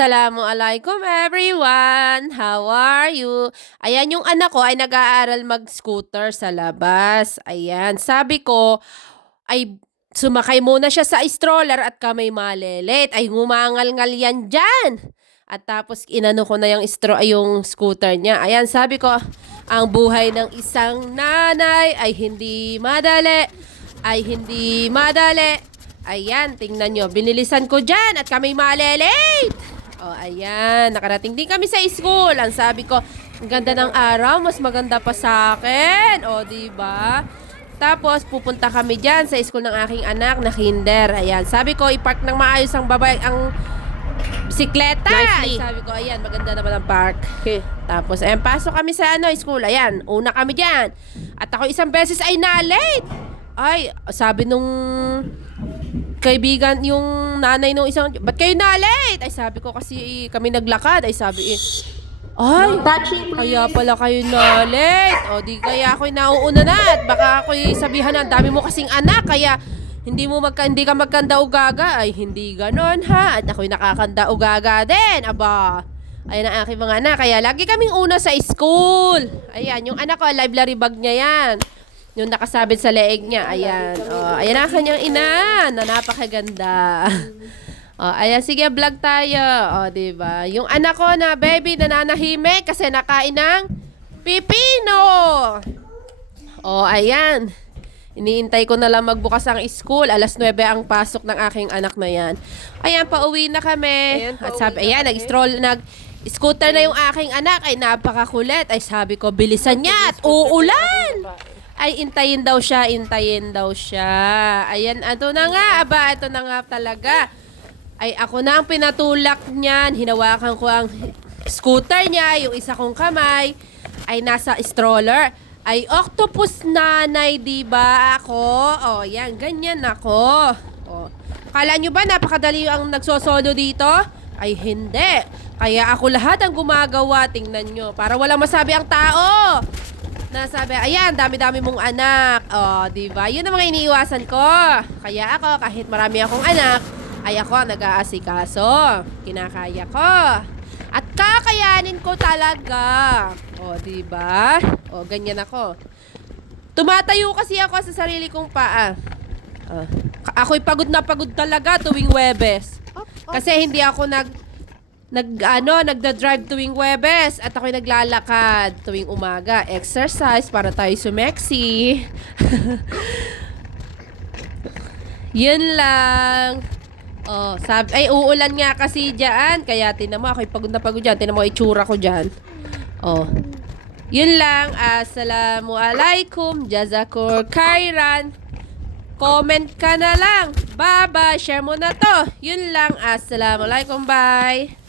Assalamualaikum everyone! How are you? Ayan, yung anak ko ay nag-aaral mag-scooter sa labas. Ayan, sabi ko, ay sumakay muna siya sa stroller at kami malelet. Ay ngumangal-ngal yan dyan. At tapos inano ko na yung, stro yung scooter niya. Ayan, sabi ko, ang buhay ng isang nanay ay hindi madali. Ay hindi madali. Ayan, tingnan nyo. Binilisan ko dyan at kami malelate. O, ayan. Nakarating din kami sa school. Ang sabi ko, ang ganda ng araw. Mas maganda pa sa akin. O, di ba? Tapos, pupunta kami dyan sa school ng aking anak na kinder. Ayan. Sabi ko, ipark ng maayos ang babay, ang bisikleta. Nicely. Sabi ko, ayan, maganda naman ang park. Okay. Tapos, ayan, pasok kami sa ano, school. Ayan, una kami dyan. At ako isang beses ay na-late. Ay, sabi nung kaibigan, yung nanay nung isang, ba't kayo na-late? Ay, sabi ko kasi kami naglakad. Ay, sabi eh, ay, Touching, kaya pala kayo na late. O di kaya ako'y nauuna na at baka ako'y sabihan na dami mo kasing anak kaya hindi mo magka, hindi ka magkanda ugaga. Ay hindi ganon ha. At ako'y nakakanda ugaga din. Aba. Ayan ang aking mga anak. Kaya lagi kaming una sa school. Ayan, yung anak ko, library bag niya yan. Yung nakasabit sa leeg niya. Ayan. O, ayan ang kanyang ina na napakaganda. Oh, ayan, sige, vlog tayo. O, di ba? Yung anak ko na baby nananahimik kasi nakain ng pipino. O, ayan. Iniintay ko na lang magbukas ang school. Alas 9 ang pasok ng aking anak na yan. Ayan, pauwi na kami. Ayan, At sabi, ayan, nag-stroll, nag Scooter na yung aking anak ay napakakulit. Ay sabi ko, bilisan niya at uulan. Ay, intayin daw siya, intayin daw siya. Ayan, ito na nga, aba, ito na nga talaga. Ay, ako na ang pinatulak niyan. Hinawakan ko ang scooter niya, yung isa kong kamay, ay nasa stroller. Ay, octopus nanay, di ba ako? O, yan, ganyan ako. O, kala nyo ba napakadali ang nagsosolo dito? Ay, hindi. Kaya ako lahat ang gumagawa, tingnan nyo. Para walang masabi ang tao nasabi, ayan, dami-dami mong anak. O, di ba? Yun ang mga iniiwasan ko. Kaya ako, kahit marami akong anak, ay ako ang nag-aasikaso. Kinakaya ko. At kakayanin ko talaga. O, di ba? O, ganyan ako. Tumatayo kasi ako sa sarili kong paa. Ka- ako'y pagod na pagod talaga tuwing Webes. Kasi hindi ako nag nag ano, nagda-drive tuwing Webes at ako'y naglalakad tuwing umaga. Exercise para tayo sumeksi. Yun lang. Oh, sabi, ay uulan nga kasi diyan, kaya tinan mo ako'y pagod na pagod diyan. Tinan mo itsura ko diyan. Oh. Yun lang. Assalamualaikum. Jazakur khairan. Comment ka na lang. Bye-bye. Share mo na to. Yun lang. Assalamualaikum. Bye.